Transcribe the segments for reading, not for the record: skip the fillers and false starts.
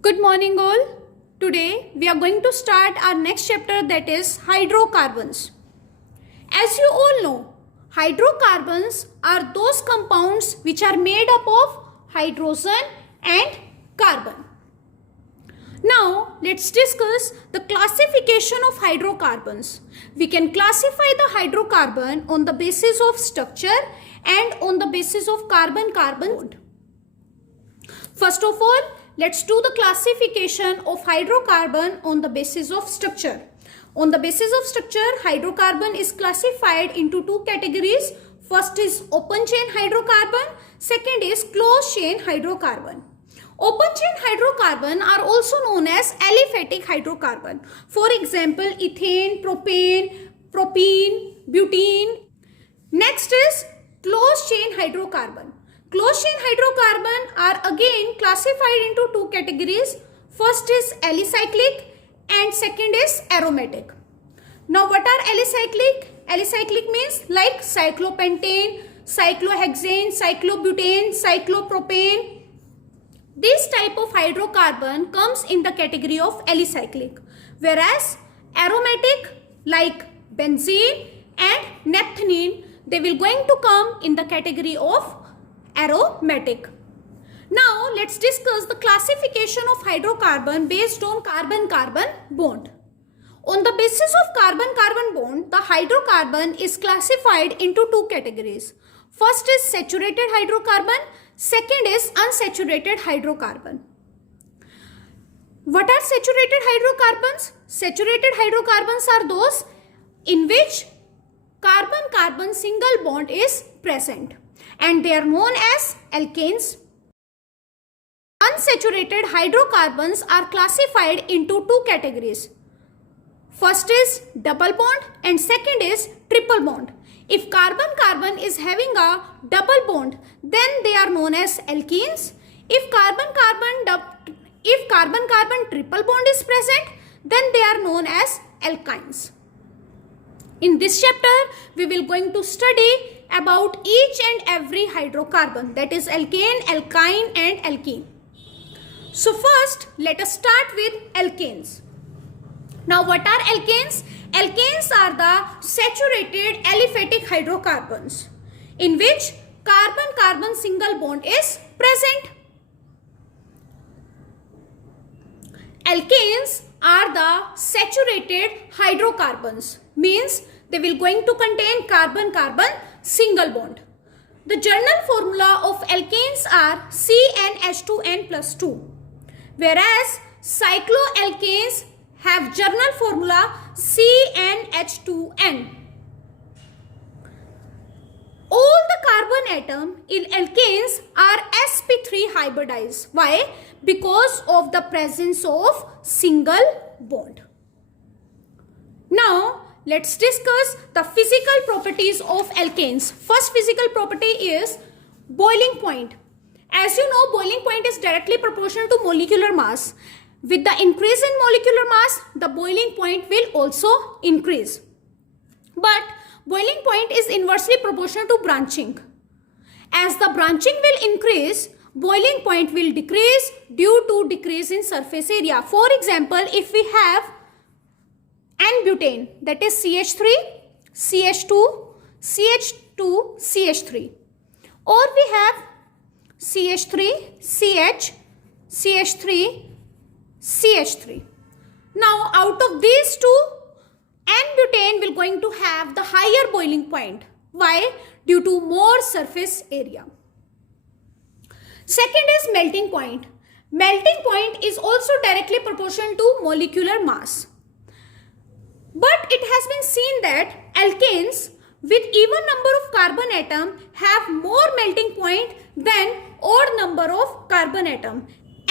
Good morning all. Today we are going to start our next chapter, that is hydrocarbons. As you all know, hydrocarbons are those compounds which are made up of hydrogen and carbon. Now let's discuss the classification of hydrocarbons. We can classify the hydrocarbon on the basis of structure and on the basis of carbon-carbon bond. First of all, let's do the classification of hydrocarbon on the basis of structure. On the basis of structure, hydrocarbon is classified into two categories. First is open chain hydrocarbon, second is closed chain hydrocarbon. Open chain hydrocarbon are also known as aliphatic hydrocarbon. For example, ethane, propane, butene. Next is closed chain hydrocarbon. Closed chain hydrocarbon are again classified into two categories. First is alicyclic and second is aromatic. Now what are alicyclic? Alicyclic means like cyclopentane, cyclohexane, cyclobutane, cyclopropane. This type of hydrocarbon comes in the category of alicyclic, whereas aromatic like benzene and naphthalene, they will going to come in the category of aromatic. Now let's discuss the classification of hydrocarbon based on carbon-carbon bond. On the basis of carbon-carbon bond, the hydrocarbon is classified into two categories. First is saturated hydrocarbon, second is unsaturated hydrocarbon. What are saturated hydrocarbons? Saturated hydrocarbons are those in which carbon-carbon single bond is present, and they are known as alkanes. Unsaturated hydrocarbons are classified into two categories. First is double bond and second is triple bond. If carbon-carbon is having a double bond, then they are known as alkenes. If carbon-carbon triple bond is present, then they are known as alkynes. In this chapter, we will going to study about each and every hydrocarbon, that is alkane, alkyne and alkene. So first, let us start with alkanes. Now what are alkanes? Alkanes are the saturated aliphatic hydrocarbons in which carbon-carbon single bond is present. Alkanes are the saturated hydrocarbons, means they will going to contain carbon-carbon single bond. The general formula of alkanes are CnH2n plus 2, whereas cycloalkanes have general formula CnH2n. All the carbon atom in alkanes are sp3 hybridized. Why? Because of the presence of single bond. Now let's discuss the physical properties of alkanes. First physical property is boiling point. As you know, boiling point is directly proportional to molecular mass. With the increase in molecular mass, the boiling point will also increase. But boiling point is inversely proportional to branching. As the branching will increase, boiling point will decrease due to decrease in surface area. For example, if we have N-butane, that is CH3, CH2, CH2, CH3. Or we have CH3, CH, CH3, CH3. Now out of these two, N-butane will going to have the higher boiling point. Why? Due to more surface area. Second is melting point. Melting point is also directly proportional to molecular mass. But it has been seen that alkanes with even number of carbon atom have more melting point than odd number of carbon atom,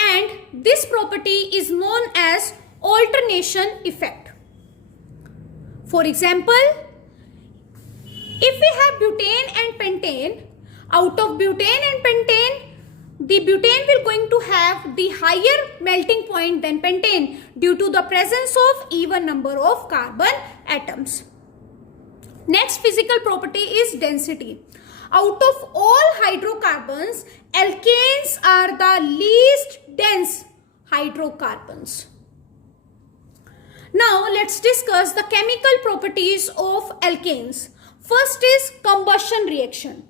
and this property is known as alternation effect. For example, if we have butane and pentane, out of butane and pentane, the butane will going to have the higher melting point than pentane due to the presence of even number of carbon atoms. Next physical property is density. Out of all hydrocarbons, alkanes are the least dense hydrocarbons. Now let's discuss the chemical properties of alkanes. First is combustion reaction.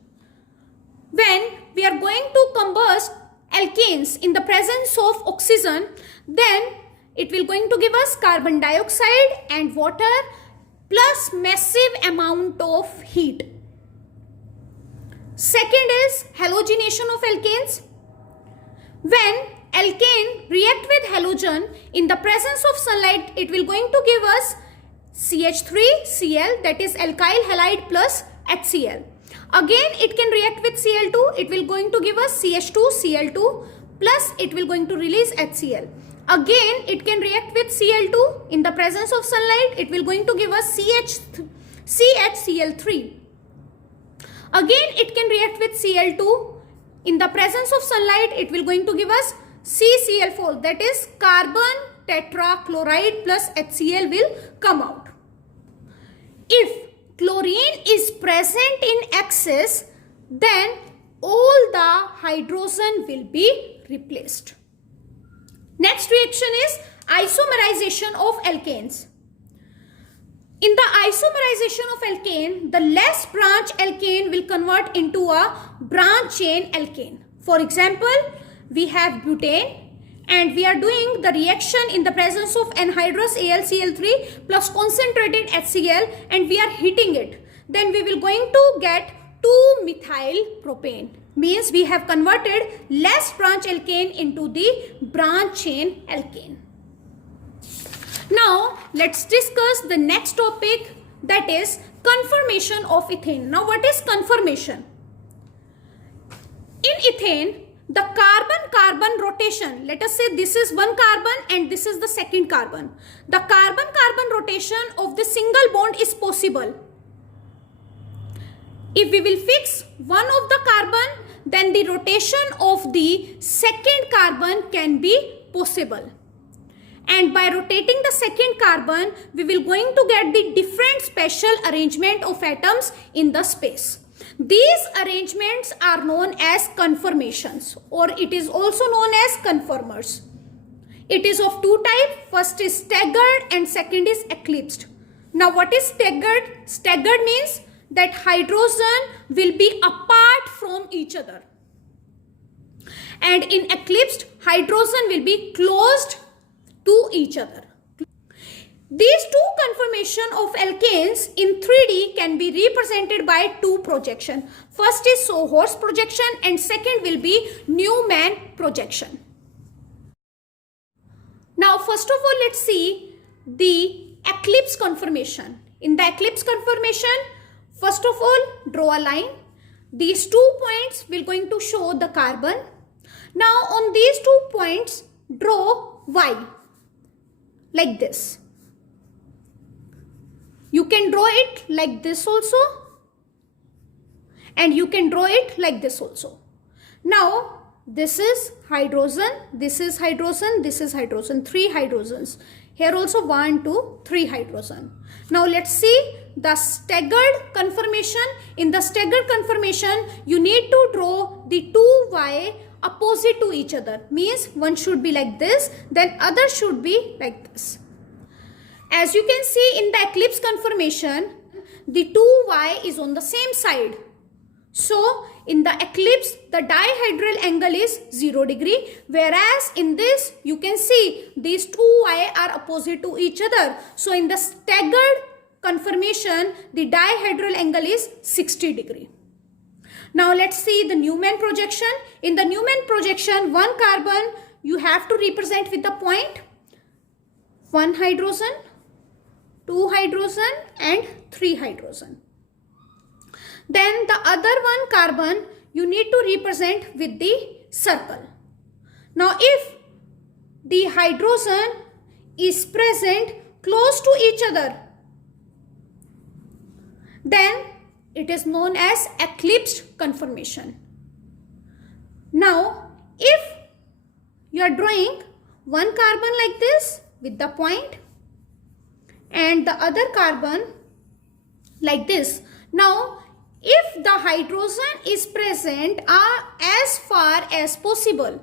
When we are going to combust alkanes in the presence of oxygen, then it will going to give us carbon dioxide and water plus massive amount of heat. Second is halogenation of alkanes. When alkane react with halogen in the presence of sunlight, it will going to give us CH3Cl, that is alkyl halide plus HCl. Again it can react with Cl2, it will going to give us CH2Cl2 plus it will going to release HCl. Again it can react with Cl2 in the presence of sunlight, it will going to give us CHCl3. Again it can react with Cl2 in the presence of sunlight, it will going to give us CCl4, that is carbon tetrachloride plus HCl will come out. If chlorine is present in excess, then all the hydrogen will be replaced. Next reaction is isomerization of alkanes. In the isomerization of alkane, the less branch alkane will convert into a branch chain alkane. For example, we have butane and we are doing the reaction in the presence of anhydrous AlCl3 plus concentrated HCl and we are heating it. Then we will going to get 2-methyl propane. Means we have converted less branch alkane into the branch chain alkane. Now let's discuss the next topic, that is conformation of ethane. Now what is conformation? In ethane, the carbon-carbon rotation, let us say this is one carbon and this is the second carbon. The carbon-carbon rotation of the single bond is possible. If we will fix one of the carbon, then the rotation of the second carbon can be possible. And by rotating the second carbon, we will going to get the different special arrangement of atoms in the space. These arrangements are known as conformations, or it is also known as conformers. It is of two types. First is staggered and second is eclipsed. Now what is staggered? Staggered means that hydrogen will be apart from each other. And in eclipsed, hydrogen will be closed to each other. These two conformations of alkanes in 3D can be represented by two projections. First is Sohorst projection and second will be Newman projection. Now first of all, let's see the eclipse conformation. In the eclipse conformation, first of all, draw a line. These 2 points will going to show the carbon. Now on these 2 points, draw Y like this. You can draw it like this also and you can draw it like this also. Now this is hydrogen, this is hydrogen, this is hydrogen, 3 hydrogens. Here also 1, 2, 3 hydrogen. Now let's see the staggered conformation. In the staggered conformation, you need to draw the 2Y opposite to each other. Means one should be like this, then other should be like this. As you can see in the eclipse conformation, the 2Y is on the same side. So in the eclipse, the dihedral angle is 0 degree, whereas in this you can see these 2Y are opposite to each other. So in the staggered conformation, the dihedral angle is 60 degree. Now let's see the Newman projection. In the Newman projection, one carbon you have to represent with the point 1 hydrogen, 2 hydrogen and 3 hydrogen. Then the other one carbon you need to represent with the circle. Now if the hydrogen is present close to each other, then it is known as eclipsed conformation. Now if you are drawing one carbon like this with the point and the other carbon like this. Now if the hydrogen is present as far as possible,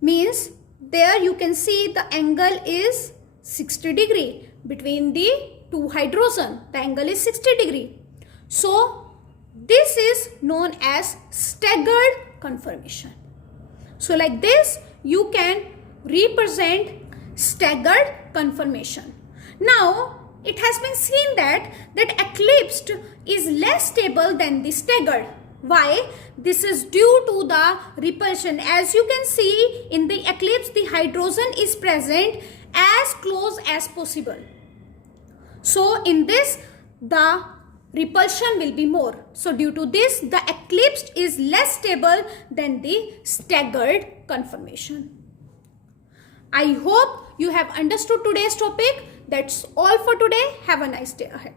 means there you can see the angle is 60 degree between the two hydrogen. The angle is 60 degree. So this is known as staggered conformation. So like this you can represent staggered conformation. Now it has been seen that eclipsed is less stable than the staggered. Why? This is due to the repulsion. As you can see in the eclipse, the hydrogen is present as close as possible. So in this the repulsion will be more. So due to this the eclipsed is less stable than the staggered conformation. I hope you have understood today's topic. That's all for today. Have a nice day ahead.